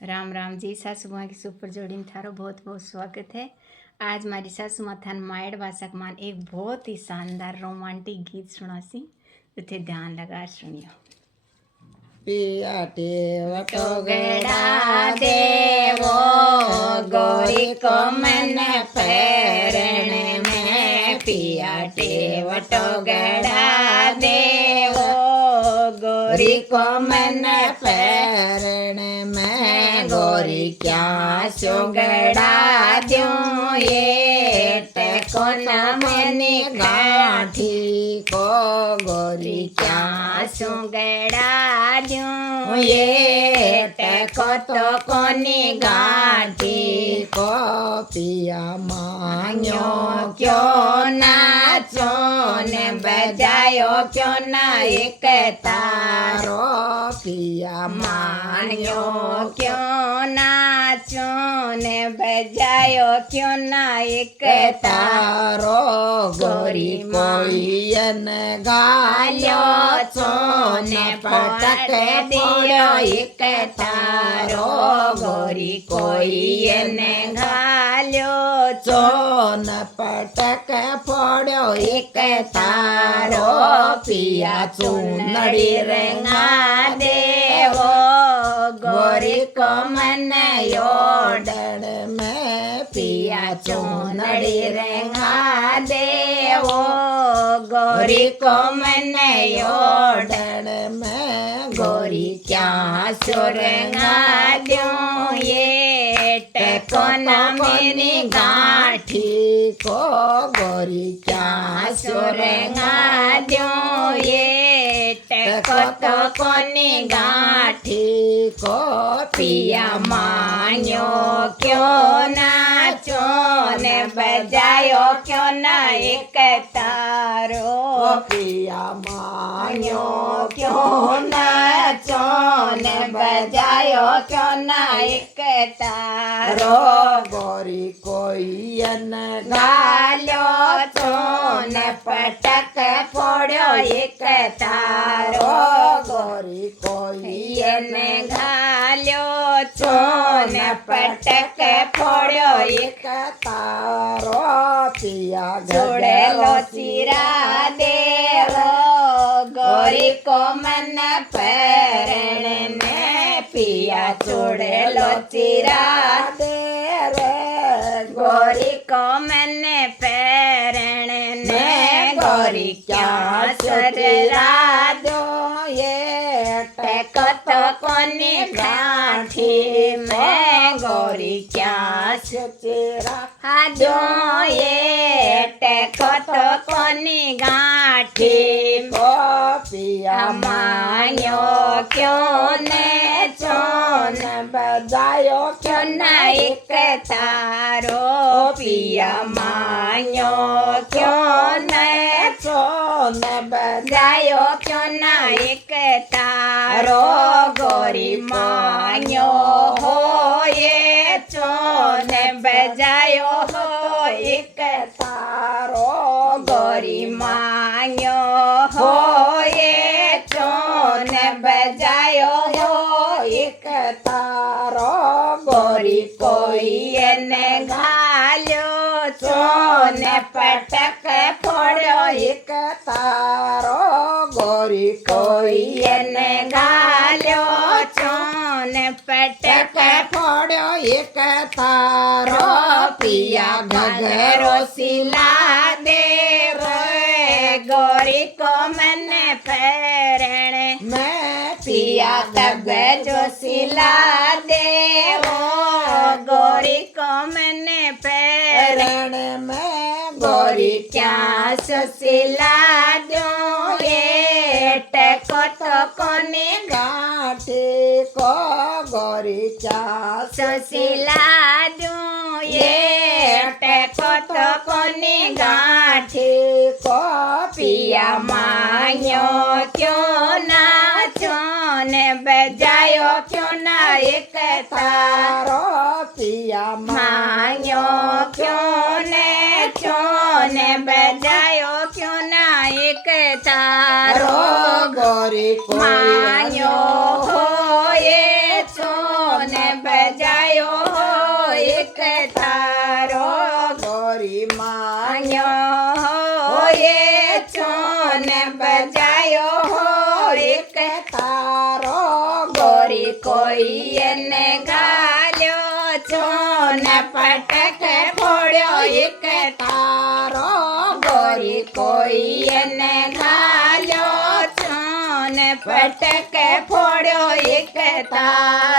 राम राम जी। सासू माँ की सुपर जोड़ी में थारो बहुत बहुत स्वागत है। आज मारी सासू माँ थान मायड़ भाषा मान एक बहुत ही शानदार रोमांटिक गीत सुनासी, उसे ध्यान लगा सुनियो। पिया टेवटो गड़ा देवो गोरी को मन पैरण में, पिया टेवटो गड़ा देवो गोरी को मन पैरण में, गोरी क्या सुगड़ा द्यूं ये टेको न मनी गाठी को, गोरी क्या सुगड़ा द्यूं ये टेको तो कोनी गाठी को, पिया मांग्यो क्यों नाचो ने बजायो क्यों ना एक तारो, पिया मान्यो क्यों नाचो ने बजायो क्यों ना एक तारो, गोरी कोईन गाल्यो ने पटक दियो एक तारो, गोरी कोई ने घाल्यो चोन पटक फोड़ो एक तारो, पिया चुनड़ी रंगा देवो गोरी को मन योडण में, पिया चुनड़ी रंगा देवो गोरी को मन योडण में, गोरी क्या सुरंगा द्यूं ये टेको न मेरी गाठी को, गोरी क्या सुरंगा द्यूं ये टेको तो कोनी गाठी को, पिया मान्यो क्यों नाचो ने बजायो क्यों ना एक तारो, पिया मांग्यो क्यों नाचो ने बजायो क्यों ना एक तारो, गोरी कोईन गाल्यो तो ने पटक फोड़ो एक तारो, गोरी कोई ने घाल्यो तो ने पटक फोड़ो एक तारो, पिया जोड़ेलो चिरा देवो गोरी को मन पैरण ने, पिया जोड़ेलो चिरा दे रे गोरी को मन पैरण ने, गोरी क्या सजरा दो ये टेको तो कोनी गाठी में, गोरी क्या चेरा दो ये टेको तो कोनी गाठी को, पिया मांग्यो क्यों ने चोन बजायो क्यों ना एक तारो, पिया मांग्यो क्यों ने चोन बजायो क्यों ना एक तारो, गोरी मांग्यो हो ये चोन बजायो हो एक तारो, गोरी मांग्यो हो ये चोन बजायो हो एक तारो, गोरी कोई ने घाल्यो चोन पटक फोड़ो एक तारो, गोरी कोई ने घाल्यो चोन पटक फोड़ो एक तारो, पिया घगरो सिला दे रे गोरी को मन पैरण मैं पिया तब जो सिला दे वो गोरी को मन पैरण रण में गोरी क्या सुसिला दूं ये टेको तो कोनी गाठी को, गोरी चास सुसिला दूं ये टेको तो कोनी गाठी को, पिया मांग्यो क्यों नाचो ने बजायो क्यों ना एक तारो, पिया मांग्यो क्यों ने चो ने बजायो क्यों ना एक तारो, गोरी कोई मांग्यो हो ये चो ने એક તારો ગોરી માં માન્યો એ ચોન બજાયો હો એક તારો ગોરી કોઈ એને ગાલ્યો ચોન પટક ફોડ્યો એક તારો ગોરી કોઈ એને ગાલ્યો ચોન પટક ફોડ્યો એક તારો